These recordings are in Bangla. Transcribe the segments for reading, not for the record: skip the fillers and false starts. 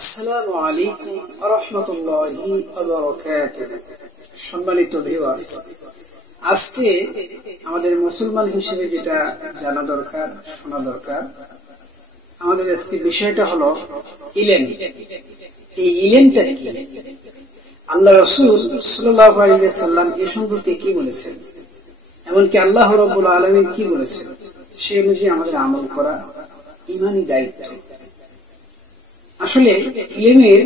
আসসালামু আলাইকুম ওয়া রাহমাতুল্লাহি ওয়া বারাকাতুহু। সম্মানিত ভিউয়ার্স, আজকে আমাদের মুসলমান হিসেবে যেটা জানা দরকার, শোনা দরকার, আমাদের আজকে বিষয়টা হলো ইলম। এই ইলমটা কি? আল্লাহ রাসূল সাল্লাল্লাহু আলাইহি ওয়াসাল্লাম এই সম্পর্কে কি বলেছেন, এমনকি আল্লাহ রাব্বুল আলামিন কি বলেছেন, সেই অনুযায়ী আমাদের আমল করা ঈমানি দায়িত্ব। আসলে ইলমের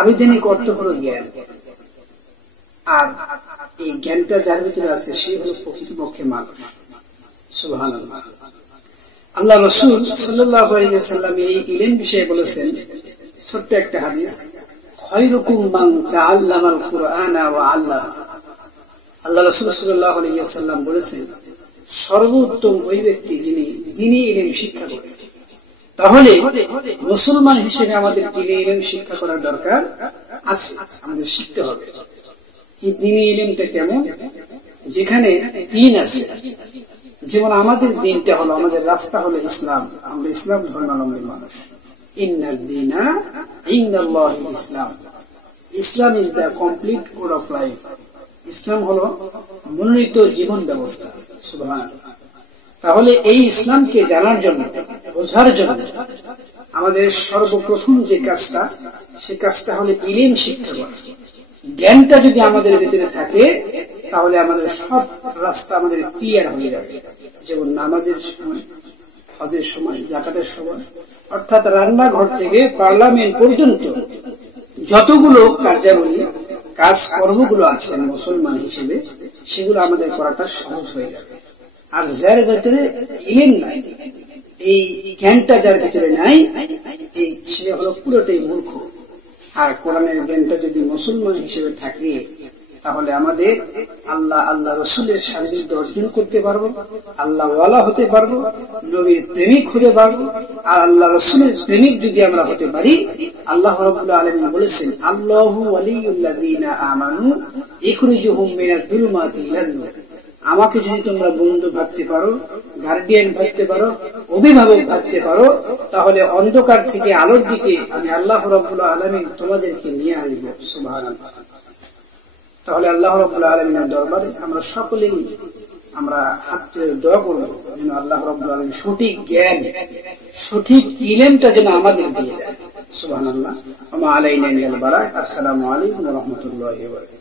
আবিধানিক অর্থ হলো জ্ঞান, আর এই জ্ঞানটা যার ভিতরে আছে সে হলো প্রকৃতপক্ষে মানুষ। সুবহানাল্লাহ। আল্লাহ রাসূল সাল্লাল্লাহু আলাইহি ওয়াসাল্লাম এই ইলম বিষয়ে বলেছেন ছোট্ট একটা হাদিস, খায়রুকুম মান তাআল্লামাল কুরআনা ওয়া আল্লামা। আল্লাহ রাসূল সাল্লাল্লাহু আলাইহি ওয়াসাল্লাম বলেছেন সর্বোত্তম ওই ব্যক্তি যিনি দ্বীনি ইলম শিক্ষা করে। তাহলে মুসলমান হিসেবে আমাদের দ্বীনি ইলম শিক্ষা করার দরকার আছে, আমাদের শিখতে হবে। এই দ্বীনি ইলমটা কেমন? যেখানে দ্বীন আছে, যেমন আমাদের দ্বীনটা হলো, আমাদের রাস্তা হলো ইসলাম, আমরা ইসলাম ধর্মাবলম্বী মানুষ। ইন্নাদ দীনা ইনদাল্লাহিল ইসলাম। Islam is the complete code of life. Islam হলো মনোনীত জীবন ব্যবস্থা। সুবহানাল্লাহ। তাহলে এই ইসলামকে জানার জন্য, বোঝার জন্য আমাদের সর্বপ্রথম যে কাজটা, সে কাজটা হলো ইলম শিক্ষা করা। জ্ঞানটা যদি আমাদের ভিতরে থাকে তাহলে আমাদের সব রাস্তা আমাদের ক্লিয়ার হয়ে যাবে। যেমন নামাজের সময়, হজের সময়, যাকাতের সময়, অর্থাৎ রান্নাঘর থেকে পার্লামেন্ট পর্যন্ত যতগুলো কার্যাবলী, কাজ কর্মগুলো আছে মুসলমান হিসেবে, সেগুলো আমাদের করাটা সহজ হয়ে যাবে। আর যার ভিতরে ইলম নাই, এই জ্ঞানটা যার ভিতরে নাই, এই সে হলো পুরোটাই মূর্খ। আর কোরআনের জ্ঞানটা যদি মুসলমান হিসেবে থাকে তাহলে আমাদের আল্লাহ রসুলের সান্নিধ্য অর্জন করতে পারবো, আল্লাহ ওয়ালা হতে পারবো, নবীর প্রেমিক হতে পারবো। আর আল্লাহ রসুলের প্রেমিক যদি আমরা হতে পারি, আল্লাহ রাব্বুল আলামিন বলেছেন আল্লাহু ওয়ালিয়ুল্লাযীনা আমানু ইখরিজুহুম মিনাজ যুলুমাতি ইলান নূর। আমাকে যদি তোমরা বন্ধু ভাবতে পারো, গার্ডিয়ান ভাবতে পারো, অভিভাবক ভাবতে পারো, তাহলে অন্ধকার থেকে আলোর দিকে আমি আল্লাহ রাব্বুল আলামিন তোমাদেরকে নিয়ে আসব। সুবহানাল্লাহ। তাহলে আল্লাহ রাব্বুল আলামিনের দরবারে আমরা সকলেই আমরা হাত তুলে দোয়া করব যেন আল্লাহ রাব্বুল আলামিন সঠিক জ্ঞান, সঠিক ইলমটা যেন আমাদের দিয়ে দেয়। সুবহানাল্লাহ। ওয়া মা আলাইনা ইল্লাল বালাগ। আসসালামু আলাইকুম ওয়া রাহমাতুল্লাহি ওয়া বারাকাতুহু।